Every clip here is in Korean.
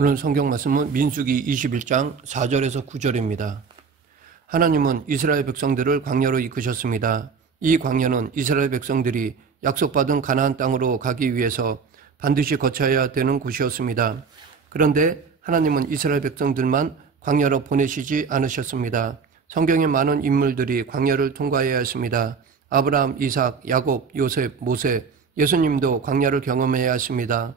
오늘 성경 말씀은 민수기 21장 4절에서 9절입니다. 하나님은 이스라엘 백성들을 광야로 이끄셨습니다. 이 광야는 이스라엘 백성들이 약속받은 가나안 땅으로 가기 위해서 반드시 거쳐야 되는 곳이었습니다. 그런데 하나님은 이스라엘 백성들만 광야로 보내시지 않으셨습니다. 성경에 많은 인물들이 광야를 통과해야 했습니다. 아브라함, 이삭, 야곱, 요셉, 모세, 예수님도 광야를 경험해야 했습니다.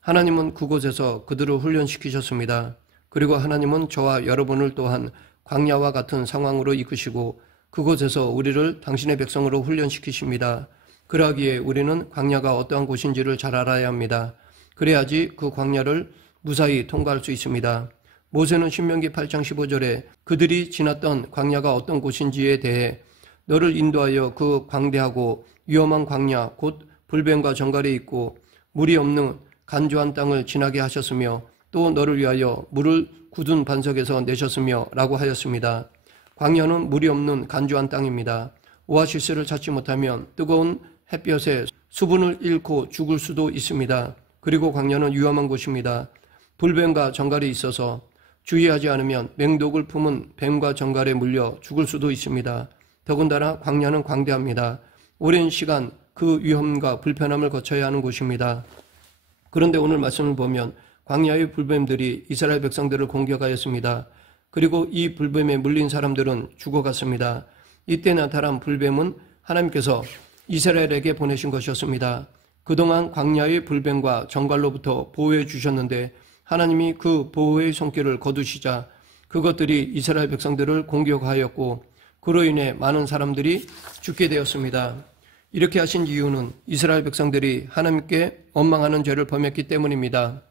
하나님은 그곳에서 그들을 훈련시키셨습니다. 그리고 하나님은 저와 여러분을 또한 광야와 같은 상황으로 이끄시고 그곳에서 우리를 당신의 백성으로 훈련시키십니다. 그러기에 우리는 광야가 어떠한 곳인지를 잘 알아야 합니다. 그래야지 그 광야를 무사히 통과할 수 있습니다. 모세는 신명기 8장 15절에 그들이 지났던 광야가 어떤 곳인지에 대해 너를 인도하여 그 광대하고 위험한 광야 곧 불뱀과 정갈이 있고 물이 없는 간조한 땅을 지나게 하셨으며 또 너를 위하여 물을 굳은 반석에서 내셨으며 라고 하였습니다. 광야는 물이 없는 간조한 땅입니다. 오아시스를 찾지 못하면 뜨거운 햇볕에 수분을 잃고 죽을 수도 있습니다. 그리고 광야는 위험한 곳입니다. 불뱀과 정갈이 있어서 주의하지 않으면 맹독을 품은 뱀과 정갈에 물려 죽을 수도 있습니다. 더군다나 광야는 광대합니다. 오랜 시간 그 위험과 불편함을 거쳐야 하는 곳입니다. 그런데 오늘 말씀을 보면 광야의 불뱀들이 이스라엘 백성들을 공격하였습니다. 그리고 이 불뱀에 물린 사람들은 죽어갔습니다. 이때 나타난 불뱀은 하나님께서 이스라엘에게 보내신 것이었습니다. 그동안 광야의 불뱀과 정갈로부터 보호해 주셨는데 하나님이 그 보호의 손길을 거두시자 그것들이 이스라엘 백성들을 공격하였고 그로 인해 많은 사람들이 죽게 되었습니다. 이렇게 하신 이유는 이스라엘 백성들이 하나님께 원망하는 죄를 범했기 때문입니다.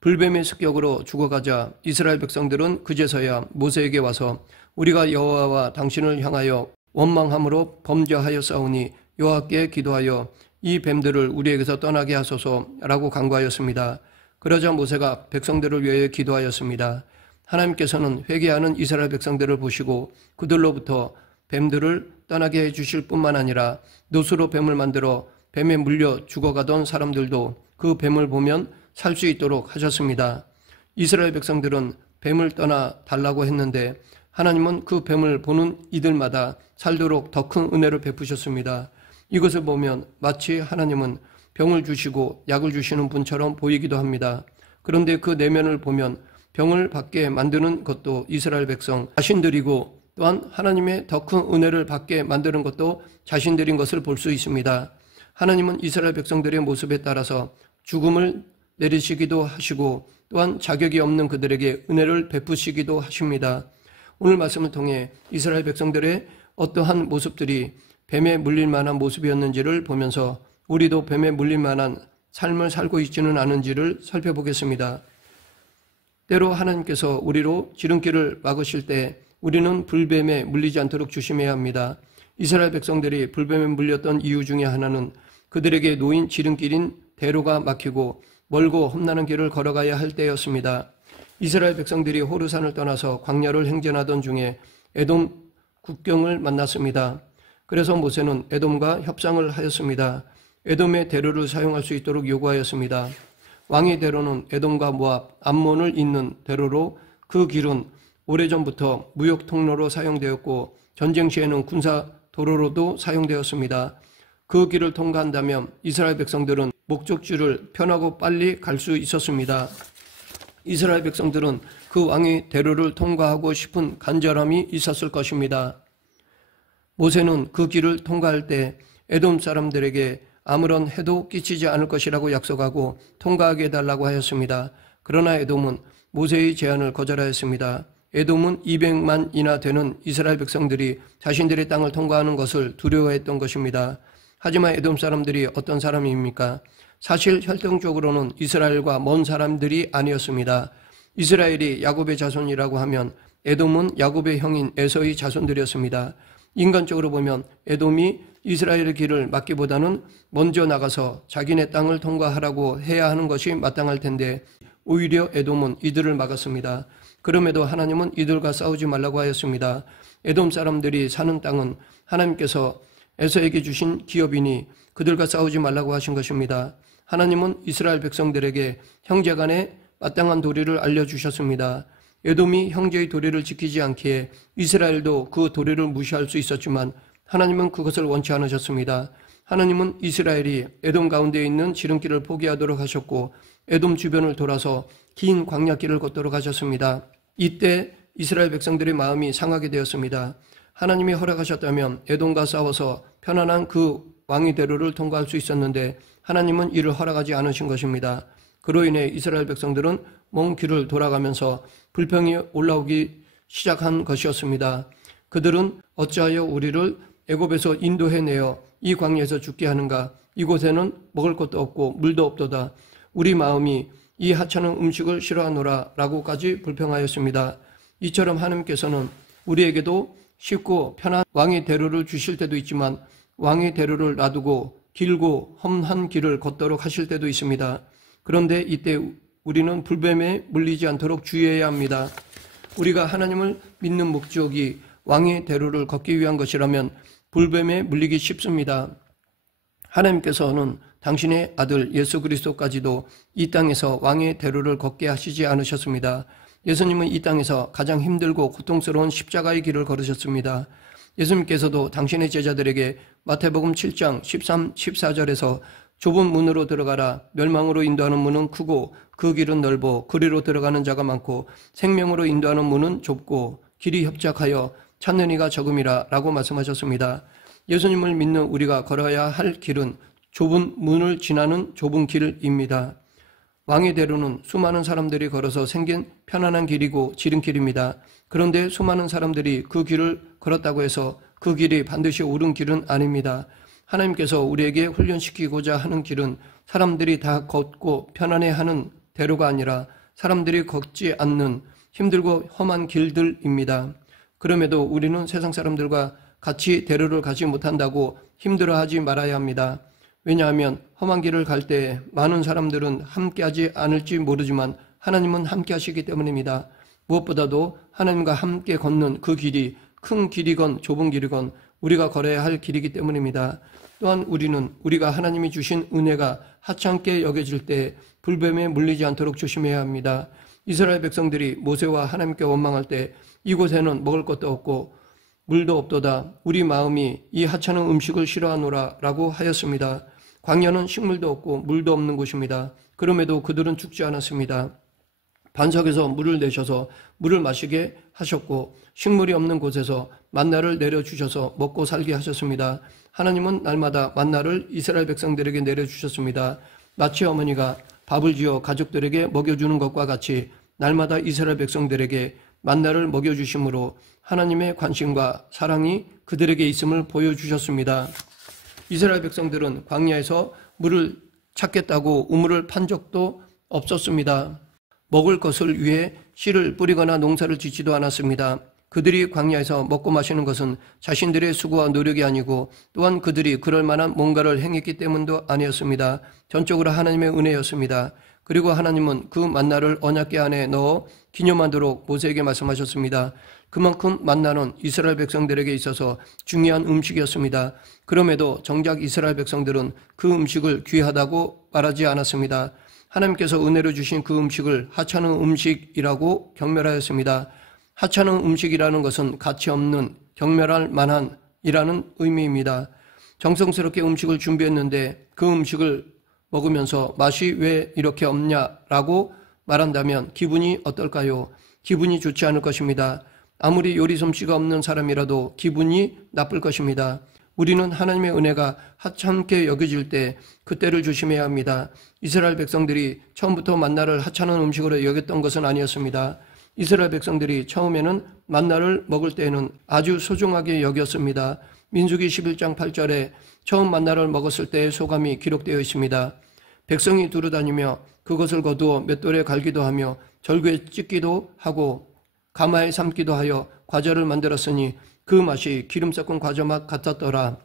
불뱀의 습격으로 죽어가자 이스라엘 백성들은 그제서야 모세에게 와서 우리가 여호와와 당신을 향하여 원망함으로 범죄하였사오니 여호와께 기도하여 이 뱀들을 우리에게서 떠나게 하소서라고 간구하였습니다. 그러자 모세가 백성들을 위하여 기도하였습니다. 하나님께서는 회개하는 이스라엘 백성들을 보시고 그들로부터 뱀들을 떠나게 해주실 뿐만 아니라 노수로 뱀을 만들어 뱀에 물려 죽어가던 사람들도 그 뱀을 보면 살 수 있도록 하셨습니다. 이스라엘 백성들은 뱀을 떠나 달라고 했는데 하나님은 그 뱀을 보는 이들마다 살도록 더 큰 은혜를 베푸셨습니다. 이것을 보면 마치 하나님은 병을 주시고 약을 주시는 분처럼 보이기도 합니다. 그런데 그 내면을 보면 병을 받게 만드는 것도 이스라엘 백성 자신들이고 또한 하나님의 더 큰 은혜를 받게 만드는 것도 자신들인 것을 볼 수 있습니다. 하나님은 이스라엘 백성들의 모습에 따라서 죽음을 내리시기도 하시고 또한 자격이 없는 그들에게 은혜를 베푸시기도 하십니다. 오늘 말씀을 통해 이스라엘 백성들의 어떠한 모습들이 뱀에 물릴 만한 모습이었는지를 보면서 우리도 뱀에 물릴 만한 삶을 살고 있지는 않은지를 살펴보겠습니다. 때로 하나님께서 우리로 지름길을 막으실 때 우리는 불뱀에 물리지 않도록 조심해야 합니다. 이스라엘 백성들이 불뱀에 물렸던 이유 중에 하나는 그들에게 놓인 지름길인 대로가 막히고 멀고 험난한 길을 걸어가야 할 때였습니다. 이스라엘 백성들이 호르산을 떠나서 광야를 행진하던 중에 에돔 국경을 만났습니다. 그래서 모세는 에돔과 협상을 하였습니다. 에돔의 대로를 사용할 수 있도록 요구하였습니다. 왕의 대로는 에돔과 모압, 암몬을 잇는 대로로 그 길은 오래전부터 무역 통로로 사용되었고 전쟁 시에는 군사 도로로도 사용되었습니다. 그 길을 통과한다면 이스라엘 백성들은 목적지를 편하고 빨리 갈 수 있었습니다. 이스라엘 백성들은 그 왕의 대로를 통과하고 싶은 간절함이 있었을 것입니다. 모세는 그 길을 통과할 때 에돔 사람들에게 아무런 해도 끼치지 않을 것이라고 약속하고 통과하게 해달라고 하였습니다. 그러나 에돔은 모세의 제안을 거절하였습니다. 에돔은 200만이나 되는 이스라엘 백성들이 자신들의 땅을 통과하는 것을 두려워했던 것입니다. 하지만 에돔 사람들이 어떤 사람입니까? 사실 혈통적으로는 이스라엘과 먼 사람들이 아니었습니다. 이스라엘이 야곱의 자손이라고 하면 에돔은 야곱의 형인 에서의 자손들이었습니다. 인간적으로 보면 에돔이 이스라엘의 길을 막기보다는 먼저 나가서 자기네 땅을 통과하라고 해야 하는 것이 마땅할 텐데 오히려 에돔은 이들을 막았습니다. 그럼에도 하나님은 이들과 싸우지 말라고 하였습니다. 에돔 사람들이 사는 땅은 하나님께서 에서에게 주신 기업이니 그들과 싸우지 말라고 하신 것입니다. 하나님은 이스라엘 백성들에게 형제간에 마땅한 도리를 알려주셨습니다. 에돔이 형제의 도리를 지키지 않기에 이스라엘도 그 도리를 무시할 수 있었지만 하나님은 그것을 원치 않으셨습니다. 하나님은 이스라엘이 에돔 가운데 있는 지름길을 포기하도록 하셨고 에돔 주변을 돌아서 긴 광야길을 걷도록 하셨습니다. 이때 이스라엘 백성들의 마음이 상하게 되었습니다. 하나님이 허락하셨다면 에돔과 싸워서 편안한 그 왕위 대로를 통과할 수 있었는데 하나님은 이를 허락하지 않으신 것입니다. 그로 인해 이스라엘 백성들은 먼 길을 돌아가면서 불평이 올라오기 시작한 것이었습니다. 그들은 어찌하여 우리를 애굽에서 인도해내어 이 광야에서 죽게 하는가? 이곳에는 먹을 것도 없고 물도 없도다. 우리 마음이 이 하찮은 음식을 싫어하노라 라고까지 불평하였습니다. 이처럼 하나님께서는 우리에게도 쉽고 편한 왕의 대로를 주실 때도 있지만 왕의 대로를 놔두고 길고 험한 길을 걷도록 하실 때도 있습니다. 그런데 이때 우리는 불뱀에 물리지 않도록 주의해야 합니다. 우리가 하나님을 믿는 목적이 왕의 대로를 걷기 위한 것이라면 불뱀에 물리기 쉽습니다. 하나님께서는 당신의 아들 예수 그리스도까지도 이 땅에서 왕의 대로를 걷게 하시지 않으셨습니다. 예수님은 이 땅에서 가장 힘들고 고통스러운 십자가의 길을 걸으셨습니다. 예수님께서도 당신의 제자들에게 마태복음 7장 13, 14절에서 좁은 문으로 들어가라. 멸망으로 인도하는 문은 크고 그 길은 넓어 그리로 들어가는 자가 많고 생명으로 인도하는 문은 좁고 길이 협착하여 찾는 이가 적음이라 라고 말씀하셨습니다. 예수님을 믿는 우리가 걸어야 할 길은 좁은 문을 지나는 좁은 길입니다. 왕의 대로는 수많은 사람들이 걸어서 생긴 편안한 길이고 지름길입니다. 그런데 수많은 사람들이 그 길을 걸었다고 해서 그 길이 반드시 옳은 길은 아닙니다. 하나님께서 우리에게 훈련시키고자 하는 길은 사람들이 다 걷고 편안해하는 대로가 아니라 사람들이 걷지 않는 힘들고 험한 길들입니다. 그럼에도 우리는 세상 사람들과 같이 대로를 가지 못한다고 힘들어하지 말아야 합니다. 왜냐하면 험한 길을 갈 때 많은 사람들은 함께하지 않을지 모르지만 하나님은 함께하시기 때문입니다. 무엇보다도 하나님과 함께 걷는 그 길이 큰 길이건 좁은 길이건 우리가 걸어야 할 길이기 때문입니다. 또한 우리는 우리가 하나님이 주신 은혜가 하찮게 여겨질 때 불뱀에 물리지 않도록 조심해야 합니다. 이스라엘 백성들이 모세와 하나님께 원망할 때 이곳에는 먹을 것도 없고 물도 없도다. 우리 마음이 이 하찮은 음식을 싫어하노라 라고 하였습니다. 광야는 식물도 없고 물도 없는 곳입니다. 그럼에도 그들은 죽지 않았습니다. 반석에서 물을 내셔서 물을 마시게 하셨고 식물이 없는 곳에서 만나를 내려주셔서 먹고 살게 하셨습니다. 하나님은 날마다 만나를 이스라엘 백성들에게 내려주셨습니다. 마치 어머니가 밥을 지어 가족들에게 먹여주는 것과 같이 날마다 이스라엘 백성들에게 만나를 먹여주심으로 하나님의 관심과 사랑이 그들에게 있음을 보여주셨습니다. 이스라엘 백성들은 광야에서 물을 찾겠다고 우물을 판 적도 없었습니다. 먹을 것을 위해 씨를 뿌리거나 농사를 짓지도 않았습니다. 그들이 광야에서 먹고 마시는 것은 자신들의 수고와 노력이 아니고 또한 그들이 그럴 만한 뭔가를 행했기 때문도 아니었습니다. 전적으로 하나님의 은혜였습니다. 그리고 하나님은 그 만나를 언약궤 안에 넣어 기념하도록 모세에게 말씀하셨습니다. 그만큼 만나는 이스라엘 백성들에게 있어서 중요한 음식이었습니다. 그럼에도 정작 이스라엘 백성들은 그 음식을 귀하다고 말하지 않았습니다. 하나님께서 은혜로 주신 그 음식을 하찮은 음식이라고 경멸하였습니다. 하찮은 음식이라는 것은 가치 없는, 경멸할 만한 이라는 의미입니다. 정성스럽게 음식을 준비했는데 그 음식을 먹으면서 맛이 왜 이렇게 없냐라고 말한다면 기분이 어떨까요? 기분이 좋지 않을 것입니다. 아무리 요리 솜씨가 없는 사람이라도 기분이 나쁠 것입니다. 우리는 하나님의 은혜가 하찮게 여겨질 때 그때를 조심해야 합니다. 이스라엘 백성들이 처음부터 만나를 하찮은 음식으로 여겼던 것은 아니었습니다. 이스라엘 백성들이 처음에는 만나를 먹을 때에는 아주 소중하게 여겼습니다. 민수기 11장 8절에 처음 만나를 먹었을 때의 소감이 기록되어 있습니다. 백성이 두루다니며 그것을 거두어 맷돌에 갈기도 하며 절구에 찢기도 하고 가마에 삶기도 하여 과자를 만들었으니 그 맛이 기름 섞은 과자 맛 같았더라.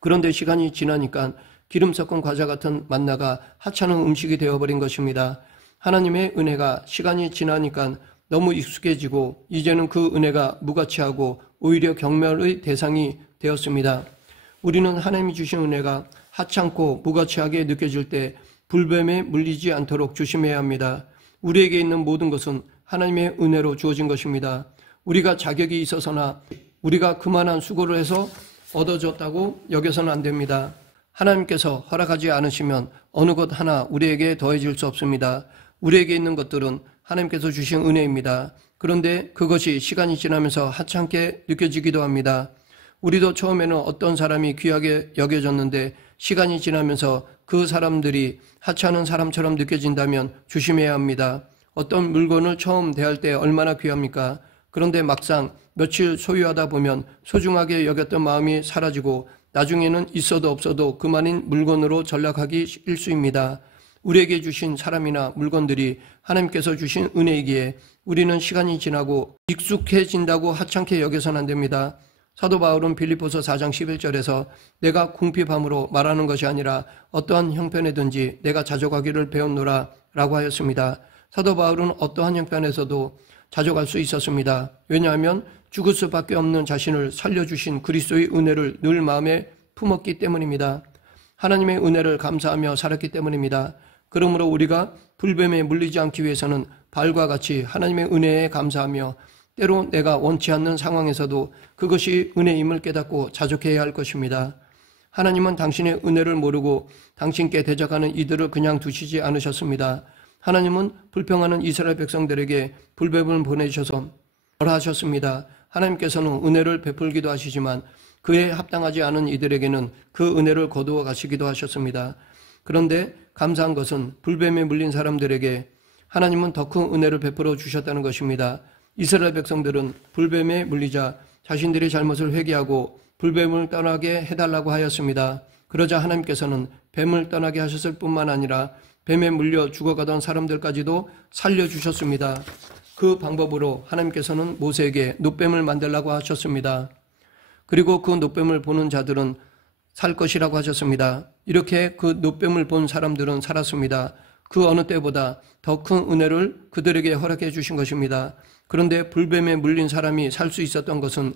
그런데 시간이 지나니까 기름 섞은 과자 같은 만나가 하찮은 음식이 되어버린 것입니다. 하나님의 은혜가 시간이 지나니까 너무 익숙해지고 이제는 그 은혜가 무가치하고 오히려 경멸의 대상이 되었습니다. 우리는 하나님이 주신 은혜가 하찮고 무가치하게 느껴질 때 불뱀에 물리지 않도록 조심해야 합니다. 우리에게 있는 모든 것은 하나님의 은혜로 주어진 것입니다. 우리가 자격이 있어서나 우리가 그만한 수고를 해서 얻어졌다고 여겨서는 안 됩니다. 하나님께서 허락하지 않으시면 어느 것 하나 우리에게 더해질 수 없습니다. 우리에게 있는 것들은 하나님께서 주신 은혜입니다. 그런데 그것이 시간이 지나면서 하찮게 느껴지기도 합니다. 우리도 처음에는 어떤 사람이 귀하게 여겨졌는데 시간이 지나면서 그 사람들이 하찮은 사람처럼 느껴진다면 조심해야 합니다. 어떤 물건을 처음 대할 때 얼마나 귀합니까? 그런데 막상 며칠 소유하다 보면 소중하게 여겼던 마음이 사라지고 나중에는 있어도 없어도 그만인 물건으로 전락하기 일쑤입니다. 우리에게 주신 사람이나 물건들이 하나님께서 주신 은혜이기에 우리는 시간이 지나고 익숙해진다고 하찮게 여겨서는 안 됩니다. 사도 바울은 빌립보서 4장 11절에서 내가 궁핍함으로 말하는 것이 아니라 어떠한 형편에든지 내가 자족하기를 배웠노라 라고 하였습니다. 사도 바울은 어떠한 형편에서도 자족할 수 있었습니다. 왜냐하면 죽을 수밖에 없는 자신을 살려주신 그리스도의 은혜를 늘 마음에 품었기 때문입니다. 하나님의 은혜를 감사하며 살았기 때문입니다. 그러므로 우리가 불뱀에 물리지 않기 위해서는 바울과 같이 하나님의 은혜에 감사하며 때로 내가 원치 않는 상황에서도 그것이 은혜임을 깨닫고 자족해야 할 것입니다. 하나님은 당신의 은혜를 모르고 당신께 대적하는 이들을 그냥 두시지 않으셨습니다. 하나님은 불평하는 이스라엘 백성들에게 불뱀을 보내주셔서 벌하셨습니다. 하나님께서는 은혜를 베풀기도 하시지만 그에 합당하지 않은 이들에게는 그 은혜를 거두어 가시기도 하셨습니다. 그런데 감사한 것은 불뱀에 물린 사람들에게 하나님은 더 큰 은혜를 베풀어 주셨다는 것입니다. 이스라엘 백성들은 불뱀에 물리자 자신들의 잘못을 회개하고 불뱀을 떠나게 해달라고 하였습니다. 그러자 하나님께서는 뱀을 떠나게 하셨을 뿐만 아니라 뱀에 물려 죽어가던 사람들까지도 살려주셨습니다. 그 방법으로 하나님께서는 모세에게 놋뱀을 만들라고 하셨습니다. 그리고 그 놋뱀을 보는 자들은 살 것이라고 하셨습니다. 이렇게 그 놋뱀을 본 사람들은 살았습니다. 그 어느 때보다 더 큰 은혜를 그들에게 허락해 주신 것입니다. 그런데 불뱀에 물린 사람이 살 수 있었던 것은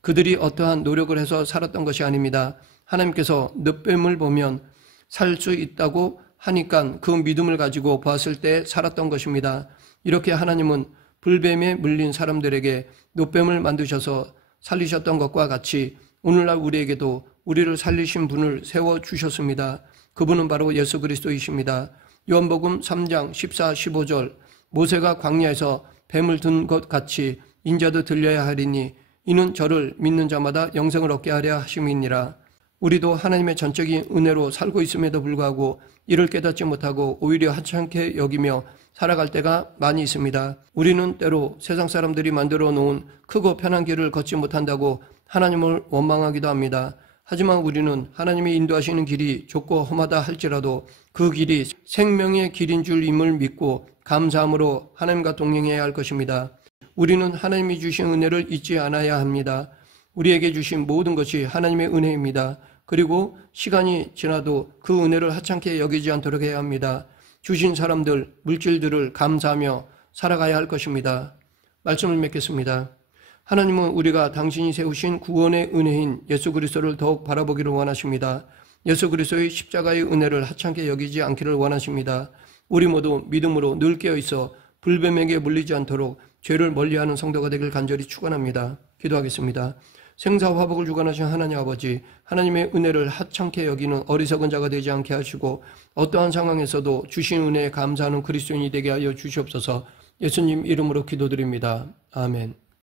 그들이 어떠한 노력을 해서 살았던 것이 아닙니다. 하나님께서 놋뱀을 보면 살 수 있다고 하니까 그 믿음을 가지고 보았을 때 살았던 것입니다. 이렇게 하나님은 불뱀에 물린 사람들에게 놋뱀을 만드셔서 살리셨던 것과 같이 오늘날 우리에게도 우리를 살리신 분을 세워주셨습니다. 그분은 바로 예수 그리스도이십니다. 요한복음 3장 14, 15절 모세가 광야에서 뱀을 든 것 같이 인자도 들려야 하리니 이는 저를 믿는 자마다 영생을 얻게 하려 하심이니라. 우리도 하나님의 전적인 은혜로 살고 있음에도 불구하고 이를 깨닫지 못하고 오히려 하찮게 여기며 살아갈 때가 많이 있습니다. 우리는 때로 세상 사람들이 만들어 놓은 크고 편한 길을 걷지 못한다고 하나님을 원망하기도 합니다. 하지만 우리는 하나님이 인도하시는 길이 좁고 험하다 할지라도 그 길이 생명의 길인 줄임을 믿고 감사함으로 하나님과 동행해야 할 것입니다. 우리는 하나님이 주신 은혜를 잊지 않아야 합니다. 우리에게 주신 모든 것이 하나님의 은혜입니다. 그리고 시간이 지나도 그 은혜를 하찮게 여기지 않도록 해야 합니다. 주신 사람들, 물질들을 감사하며 살아가야 할 것입니다. 말씀을 맺겠습니다. 하나님은 우리가 당신이 세우신 구원의 은혜인 예수 그리스도를 더욱 바라보기를 원하십니다. 예수 그리스도의 십자가의 은혜를 하찮게 여기지 않기를 원하십니다. 우리 모두 믿음으로 늘 깨어있어 불뱀에게 물리지 않도록 죄를 멀리하는 성도가 되길 간절히 축원합니다. 기도하겠습니다. 생사화복을 주관하신 하나님 아버지, 하나님의 은혜를 하찮게 여기는 어리석은 자가 되지 않게 하시고 어떠한 상황에서도 주신 은혜에 감사하는 그리스도인이 되게 하여 주시옵소서. 예수님 이름으로 기도드립니다. 아멘.